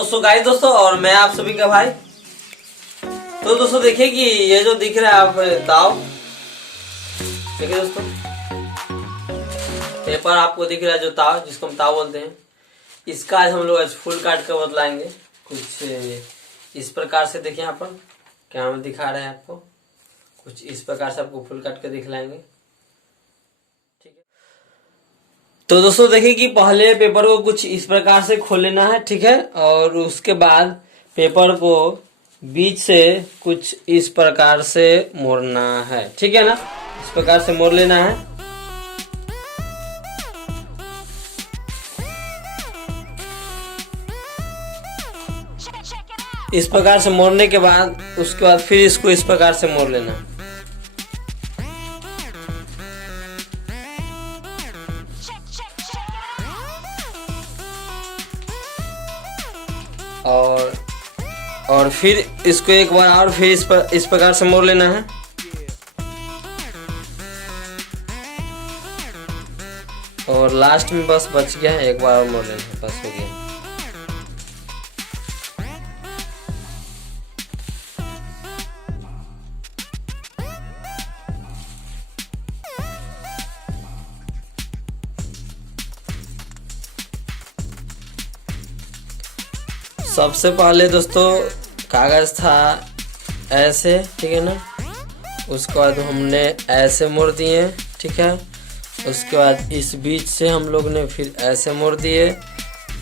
तो so guys दोस्तों, और मैं आप सभी का भाई। तो दोस्तों देखिए कि ये जो दिख रहा है आप ताव, देखिए दोस्तों पेपर आपको दिख रहा है, जो ताव जिसको हम ताव बोलते हैं, इसका आज हम लोग आज फुल काट कर बतलाएंगे कुछ इस प्रकार से। देखिए यहाँ पर क्या हम दिखा रहे हैं आपको, कुछ इस प्रकार से आपको फुल काट कर दिखलाएंगे, ठीक है। तो दोस्तों देखिए कि पहले पेपर को कुछ इस प्रकार से खोल लेना है, ठीक है, और उसके बाद पेपर को बीच से कुछ इस प्रकार से मोड़ना है, ठीक है ना। इस प्रकार से मोड़ लेना है। इस प्रकार से मोड़ने के बाद उसके बाद फिर इसको इस प्रकार से मोड़ लेना है। और फिर इसको एक बार और फिर इस प्रकार से मोड़ लेना है। और लास्ट में बस बच गया है, एक बार और मोड़ लेना है, बस हो गया। सबसे पहले दोस्तों कागज था ऐसे, ठीक है ना। उसके बाद हमने ऐसे मोड़ दिए, ठीक है। उसके बाद इस बीच से हम लोग ने फिर ऐसे मोड़ दिए।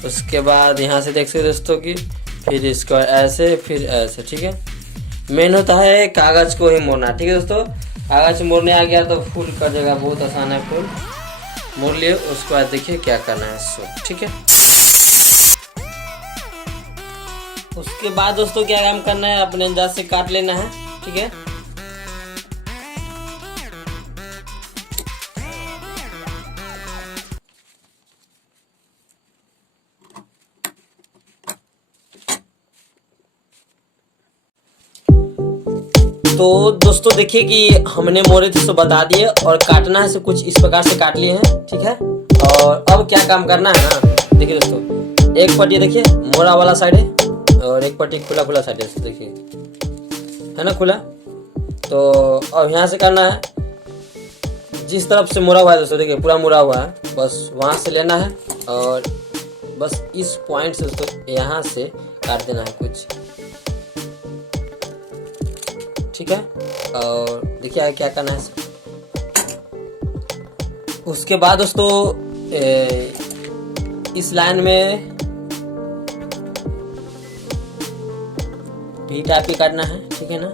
उसके बाद यहाँ से देख सकते दोस्तों कि फिर इसको ऐसे फिर ऐसे, ठीक है। मेन होता है कागज को ही मोड़ना, ठीक है दोस्तों। कागज मोड़ने आ गया तो फुल कर देगा, बहुत आसान है। फुल मोड़ लिए, उसके बाद देखिए क्या करना है सो, ठीक है। उसके बाद दोस्तों क्या काम करना है, अपने अंदाज से काट लेना है, ठीक है। तो दोस्तों देखिए कि हमने मोड़े थे सो बता दिए, और काटना है सो कुछ इस प्रकार से काट लिए हैं, ठीक है। और अब क्या काम करना है ना, देखिए दोस्तों एक पट्टी देखिए मोड़ा वाला साइड है और एक पट्टी खुला खुला साइड है, देखिए है ना खुला। तो अब यहाँ से करना है, जिस तरफ से मुड़ा हुआ है दोस्तों, देखिए पूरा मुड़ा हुआ है, बस वहाँ से लेना है और बस इस पॉइंट से दोस्तों यहाँ से काट देना है कुछ, ठीक है। और देखिए क्या करना है। उसके बाद दोस्तों इस लाइन में भी टाइप काटना है, ठीक है ना।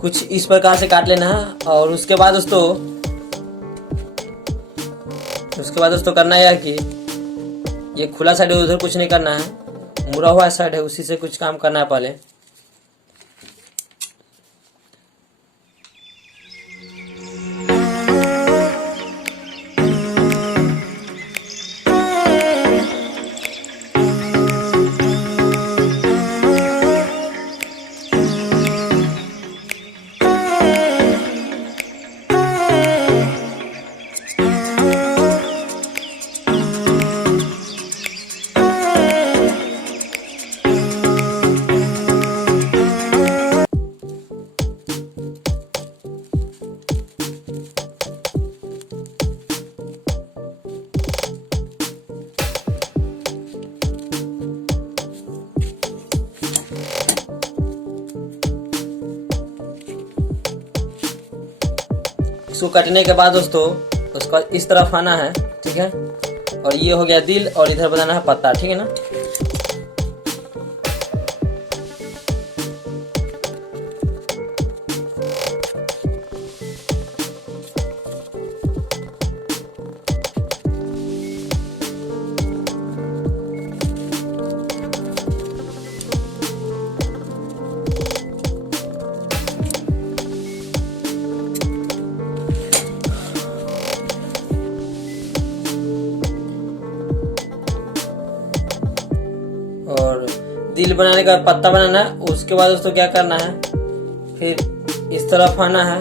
कुछ इस प्रकार से काट लेना है। और उसके बाद दोस्तों करना है कि ये खुला साइड है, उधर कुछ नहीं करना है, मुड़ा हुआ साइड है उसी से कुछ काम करना है पहले। इसको कटने के बाद दोस्तों उसका इस तरफ आना है, ठीक है। और ये हो गया दिल, और इधर बनाना है पत्ता, ठीक है ना। बनाने का पत्ता बनाना है। उसके बाद दोस्तों क्या करना है, फिर इस तरफ आना है,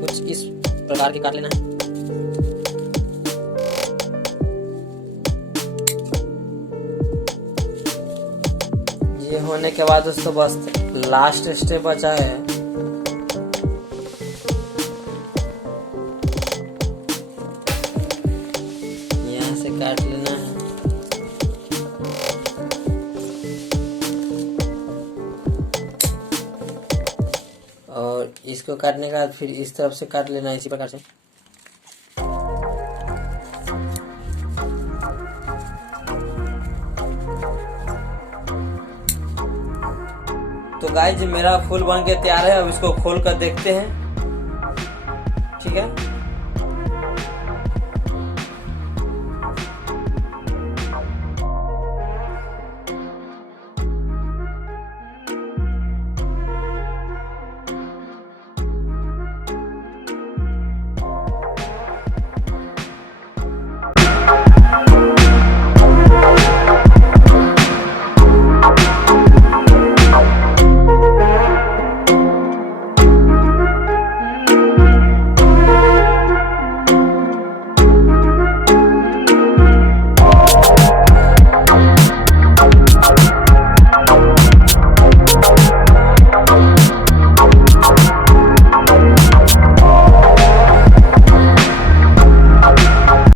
कुछ इस प्रकार के काट लेना है। ये होने के बाद दोस्तों बस लास्ट स्टेप बचा है, यहाँ से काट लेना है। और इसको काटने के बाद फिर इस तरफ से काट लेना है इसी प्रकार से। तो गाइस मेरा फूल बन के तैयार है, अब इसको खोल कर देखते हैं। ठीक है।